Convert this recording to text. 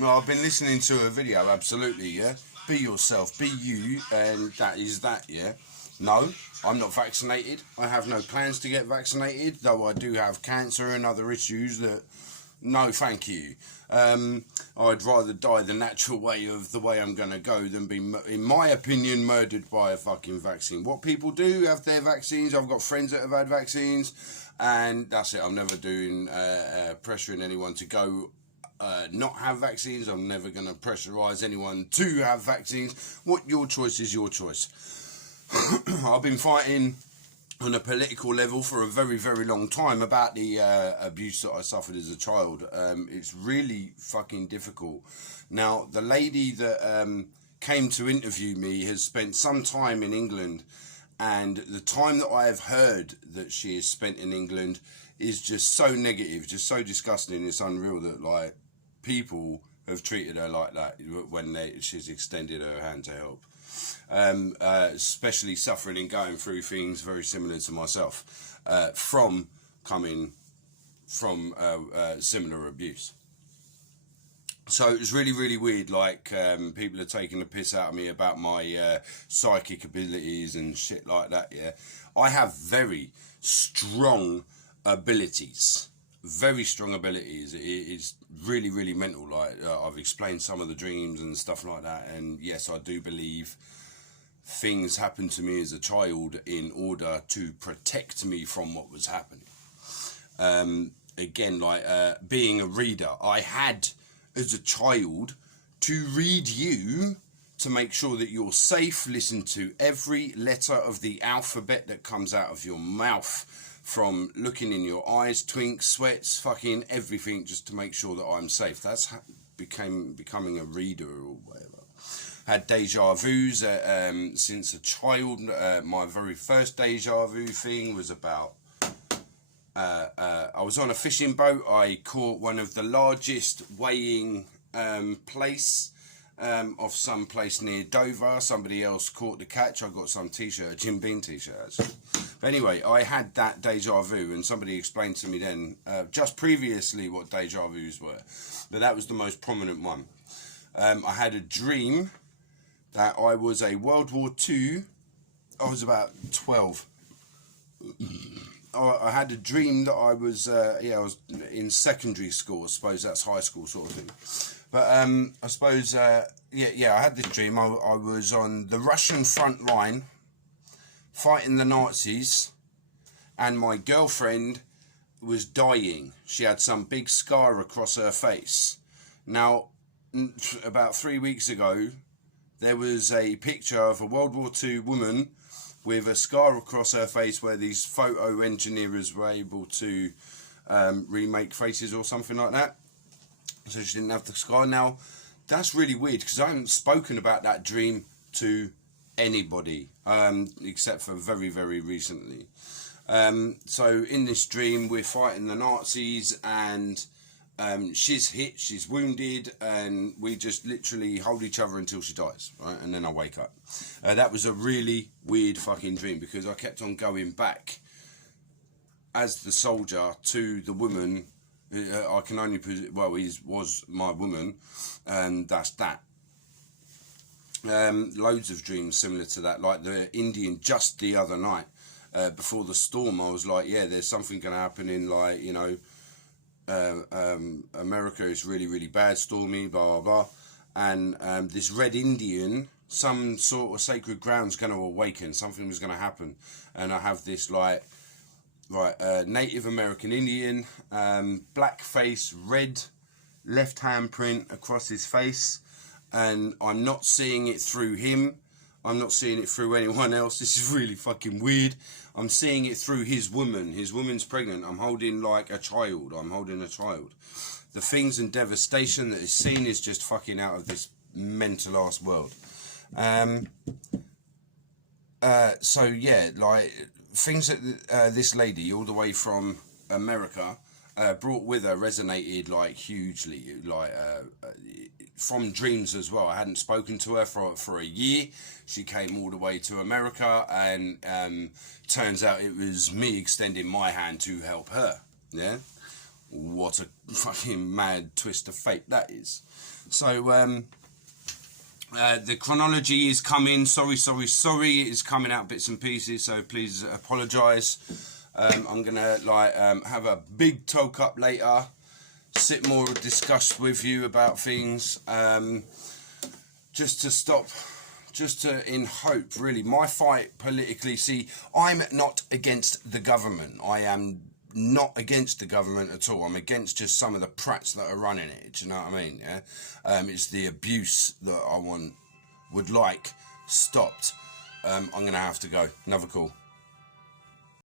Well, I've been listening to a video, absolutely, yeah. Be yourself, be you, and that is that, yeah. No, I'm not vaccinated. I have no plans to get vaccinated, though I do have cancer and other issues that, no, thank you. I'd rather die the natural way of the way I'm going to go than be, in my opinion, murdered by a fucking vaccine. What people do have their vaccines. I've got friends that have had vaccines, and that's it. I'm never doing pressuring anyone to go not have vaccines. I'm never going to pressurise anyone to have vaccines. What your choice is your choice. I've been fighting on a political level for a very, very long time about the abuse that I suffered as a child. It's really fucking difficult. Now, the lady that came to interview me has spent some time in England, and the time that I have heard that she has spent in England is just so negative, just so disgusting. It's unreal that, like, people have treated her like that when she's extended her hand to help. Especially suffering and going through things very similar to myself, from coming from similar abuse. So it was really, really weird. Like, people are taking the piss out of me about my psychic abilities and shit like that. Yeah, I have very strong abilities. Very strong abilities. It is really, really mental. Like, I've explained some of the dreams and stuff like that. And yes, I do believe things happened to me as a child in order to protect me from what was happening. Again, like, being a reader, I had as a child to read you to make sure that you're safe. Listen to every letter of the alphabet that comes out of your mouth, from looking in your eyes, twinks, sweats, fucking everything, just to make sure that I'm safe. That's becoming a reader or whatever. Had deja vus since a child. My very first deja vu thing was about, I was on a fishing boat. I caught one of the largest weighing place off some place near Dover. Somebody else caught the catch. I got some t-shirt, a Jim Beam t-shirt actually. But anyway, I had that deja vu, and somebody explained to me then, just previously, what deja vus were. But that was the most prominent one. I had a dream that I was a World War II. I was about 12. I had a dream that I was, I was in secondary school. I suppose that's high school sort of thing. But I suppose, I had this dream. I was on the Russian front line fighting the Nazis, and my girlfriend was dying. She had some big scar across her face. Now, about 3 weeks ago, there was a picture of a World War II woman with a scar across her face where these photo engineers were able to remake faces or something like that. So she didn't have the scar. Now, that's really weird because I haven't spoken about that dream to anybody except for very, very recently. So in this dream, we're fighting the Nazis, and she's hit, she's wounded, and we just literally hold each other until she dies, right? And then I wake up. That was a really weird fucking dream because I kept on going back as the soldier to the woman. I can only, well, he was my woman, and that's that. Loads of dreams similar to that, like the Indian just the other night, before the storm. I was like, yeah, there's something going to happen in, like, you know, America is really, really bad, stormy, blah, blah, blah. And this red Indian, some sort of sacred ground's going to awaken, something was going to happen. And I have this, like, right, Native American Indian, black face, red left hand print across his face. And I'm not seeing it through him. I'm not seeing it through anyone else. This is really fucking weird. I'm seeing it through his woman. His woman's pregnant. I'm holding like a child. I'm holding a child. The things and devastation that is seen is just fucking out of this mental ass world. So yeah, like, things that this lady all the way from America brought with her resonated, like, hugely, like, from dreams as well. I hadn't spoken to her for a year. She came all the way to America, and turns out it was me extending my hand to help her. Yeah. What a fucking mad twist of fate that is. So the chronology is coming. Sorry, it is coming out bits and pieces, so please apologise. I'm gonna have a big talk up later, sit more discuss with you about things, just in hope, really. My fight politically, see, I'm not against the government. I am not against the government at all. I'm against just some of the prats that are running it. Do you know what I mean? Yeah. It's the abuse that I would like stopped. I'm gonna have to go. Another call.